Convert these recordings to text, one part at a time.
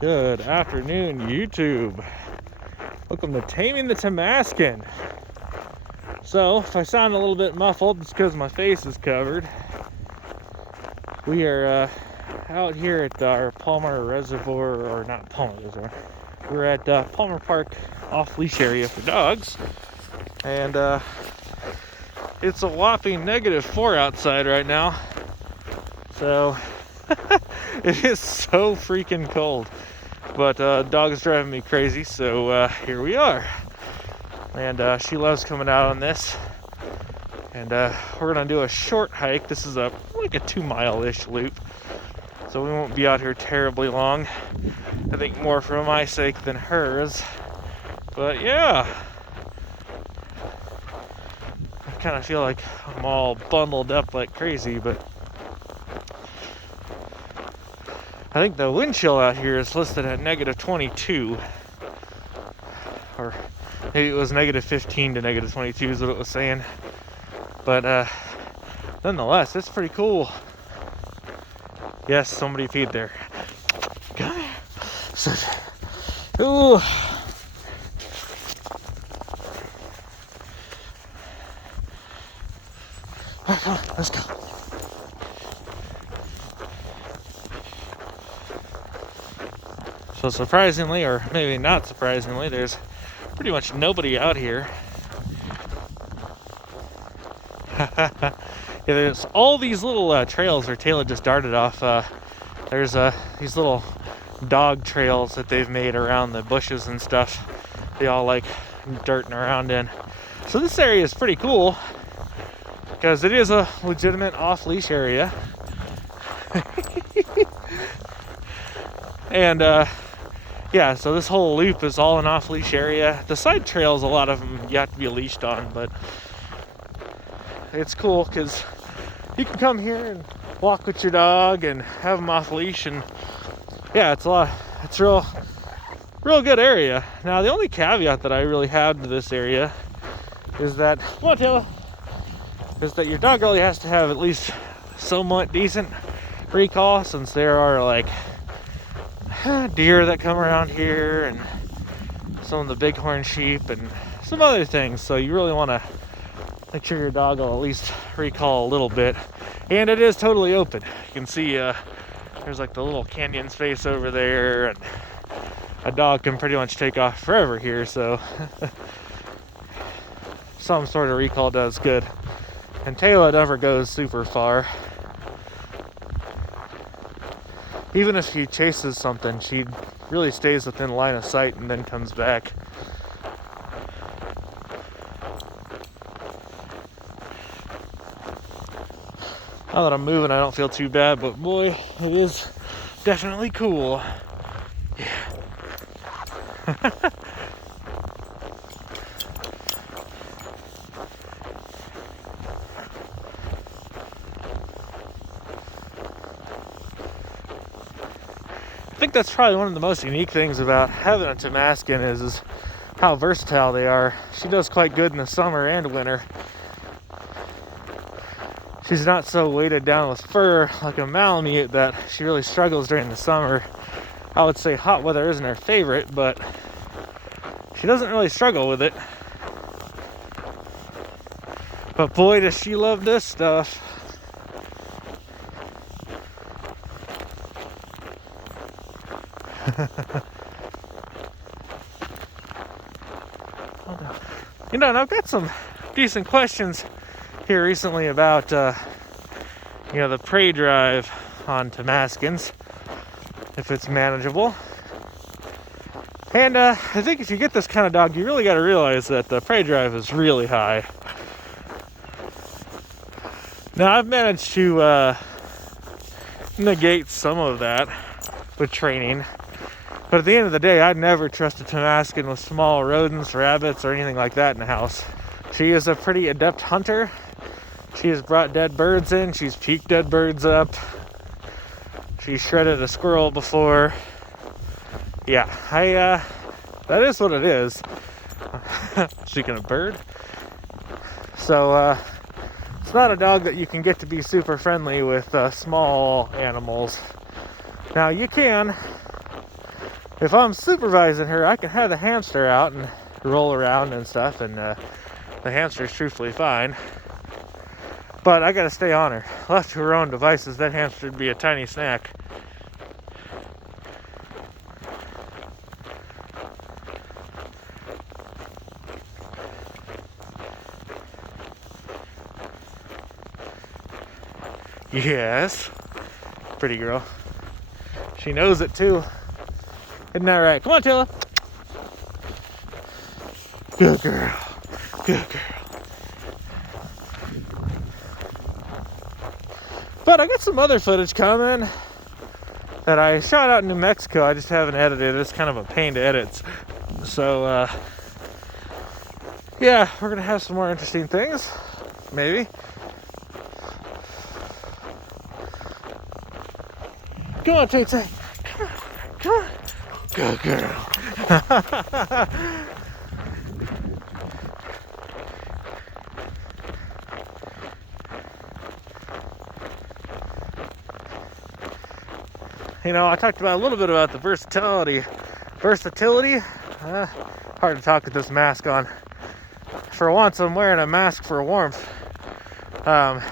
Good afternoon, YouTube. Welcome to Taming the Tamaskan. So, if I sound a little bit muffled, it's because my face is covered. We are out here at our Palmer Reservoir, or not Palmer Reservoir. We're at Palmer Park off-leash area for dogs. And it's a whopping -4 outside right now. So, it is so freaking cold. But dog is driving me crazy, so here we are. And she loves coming out on this. And we're gonna do a short hike. This is like a 2-mile-ish loop, so we won't be out here terribly long. I think more for my sake than hers. But yeah, I kind of feel like I'm all bundled up like crazy, but I think the wind chill out here is listed at -22, or maybe it was -15 to -22 is what it was saying. But nonetheless, it's pretty cool. Yes, somebody peed there. Come here. Ooh. Come on, let's go. So surprisingly, or maybe not surprisingly, there's pretty much nobody out here. Yeah, there's all these little trails where Tayla just darted off. There's these little dog trails that they've made around the bushes and stuff. They all like dirting around in. So this area is pretty cool because it is a legitimate off-leash area. And yeah, so this whole loop is all an off-leash area. The side trails, a lot of them you have to be leashed on, but it's cool because you can come here and walk with your dog and have them off leash, and yeah, it's real good area. Now, the only caveat that I really have to this area is that, come on, Tayla, is that your dog really has to have at least somewhat decent recall, since there are like deer that come around here and some of the bighorn sheep and some other things. So you really want to make sure your dog will at least recall a little bit. And it is totally open. You can see there's like the little canyon space over there, and a dog can pretty much take off forever here, so some sort of recall does good. And Tayla never goes super far. Even if she chases something, she really stays within line of sight and then comes back. Now that I'm moving, I don't feel too bad, but boy, it is definitely cool. Yeah. I think that's probably one of the most unique things about having a Tamaskan is how versatile they are. She does quite good in the summer and winter. She's not so weighted down with fur like a Malamute that she really struggles during the summer. I would say hot weather isn't her favorite, but she doesn't really struggle with it. But boy, does she love this stuff. You know, and I've got some decent questions here recently about the prey drive on Tamaskans, if it's manageable. And I think if you get this kind of dog, you really got to realize that the prey drive is really high. Now, I've managed to negate some of that with training, but at the end of the day, I'd never trust a Tamaskan with small rodents, rabbits, or anything like that in the house. She is a pretty adept hunter. She has brought dead birds in. She's picked dead birds up. She's shredded a squirrel before. Yeah, that is what it is. Speaking of bird. So, it's not a dog that you can get to be super friendly with small animals. Now, you can, if I'm supervising her, I can have the hamster out and roll around and stuff, and the hamster's truthfully fine. But I gotta stay on her. Left to her own devices, that hamster'd be a tiny snack. Yes. Pretty girl. She knows it too. Isn't that right? Come on, Tayla. Good girl. Good girl. But I got some other footage coming that I shot out in New Mexico. I just haven't edited. It's kind of a pain to edit. So, yeah, we're going to have some more interesting things. Maybe. Come on, Tay Tay. Come on. Come on. Good girl. You know, I talked about a little bit about the versatility. Hard to talk with this mask on. For once, I'm wearing a mask for warmth. I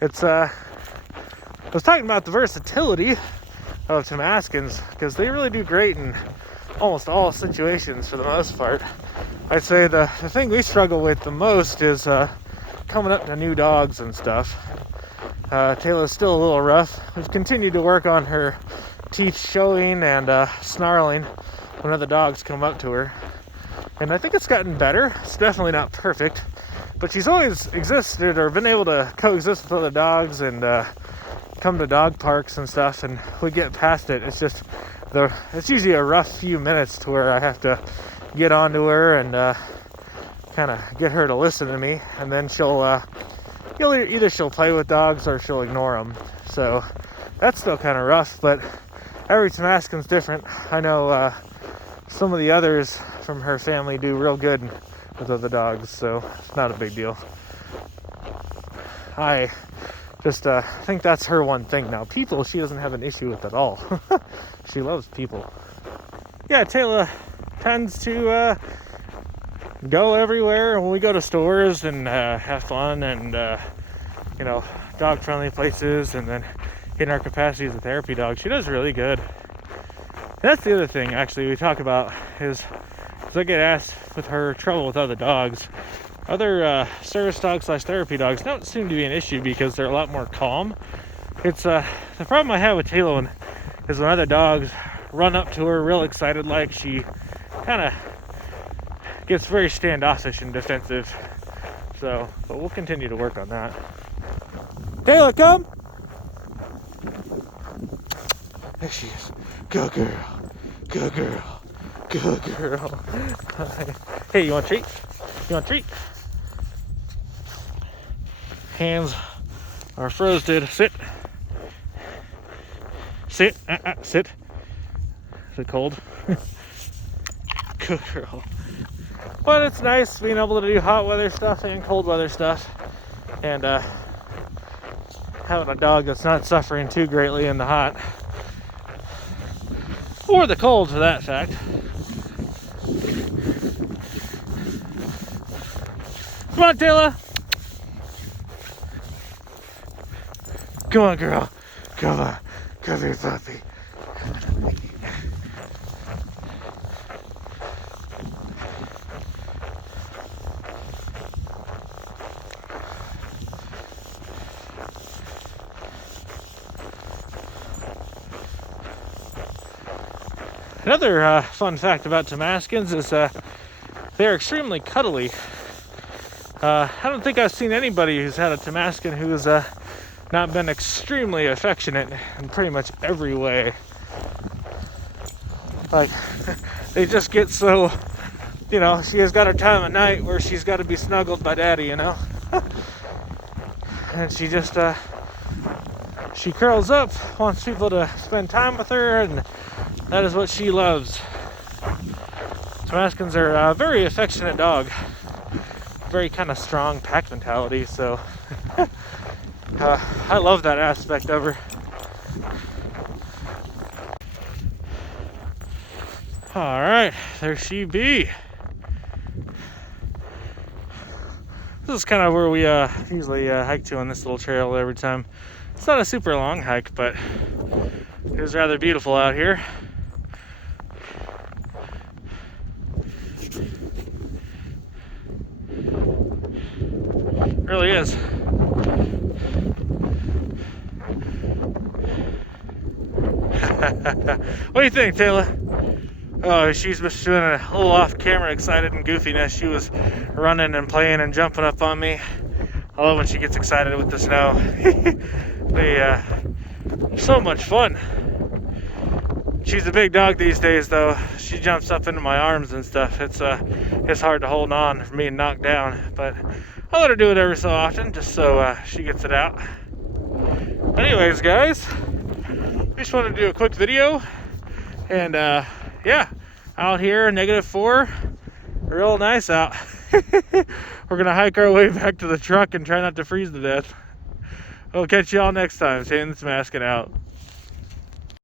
was talking about the versatility of Tamaskans, because they really do great in almost all situations for the most part. I'd say the thing we struggle with the most is coming up to new dogs and stuff. Tayla's still a little rough. We've continued to work on her teeth showing and snarling when other dogs come up to her. And I think it's gotten better. It's definitely not perfect, but she's always existed or been able to coexist with other dogs and come to dog parks and stuff, and we get past it. It's just it's usually a rough few minutes to where I have to get onto her and kind of get her to listen to me, and then either she'll play with dogs or she'll ignore them. So that's still kind of rough, but every Tamaskan's different. I know some of the others from her family do real good with other dogs, so it's not a big deal. I just think that's her one thing. Now, people, she doesn't have an issue with at all. She loves people. Yeah, Tayla tends to go everywhere when we go to stores and have fun and, dog-friendly places, and then in our capacity as a therapy dog, she does really good. That's the other thing, actually, we talk about is I get asked with her trouble with other dogs. Other service dogs / therapy dogs don't seem to be an issue because they're a lot more calm. It's the problem I have with Tayla is when other dogs run up to her real excited, like she kind of gets very standoffish and defensive. So, but we'll continue to work on that. Tayla, come! There she is. Good girl. Good girl. Good girl. Hey, you want a treat? You want a treat? Hands are frozen. Sit. Sit. Sit. Is it cold? Good girl. But it's nice being able to do hot weather stuff and cold weather stuff. And having a dog that's not suffering too greatly in the hot. Or the cold, for that fact. Come on, Tayla. Come on, girl. Come on. Come here, puppy. Another fun fact about Tamaskans is they're extremely cuddly. I don't think I've seen anybody who's had a Tamaskan who's not been extremely affectionate in pretty much every way. Like, they just get so, she has got her time of night where she's got to be snuggled by daddy, and she just, she curls up, wants people to spend time with her, and that is what she loves. Tamaskans are a very affectionate dog. Very kind of strong pack mentality, so I love that aspect of her. All right, there she be. This is kind of where we usually hike to on this little trail every time. It's not a super long hike, but it is rather beautiful out here. It really is. What do you think, Tayla? Oh, she's just doing a little off-camera excited and goofiness. She was running and playing and jumping up on me. I love when she gets excited with the snow. So much fun. She's a big dog these days, though. She jumps up into my arms and stuff. It's hard to hold on from being knocked down, but I let her do it every so often, just so she gets it out. Anyways, guys, just wanted to do a quick video, and yeah, out here, -4, real nice out. We're gonna hike our way back to the truck and try not to freeze to death. We'll catch y'all next time. Tamaskan out.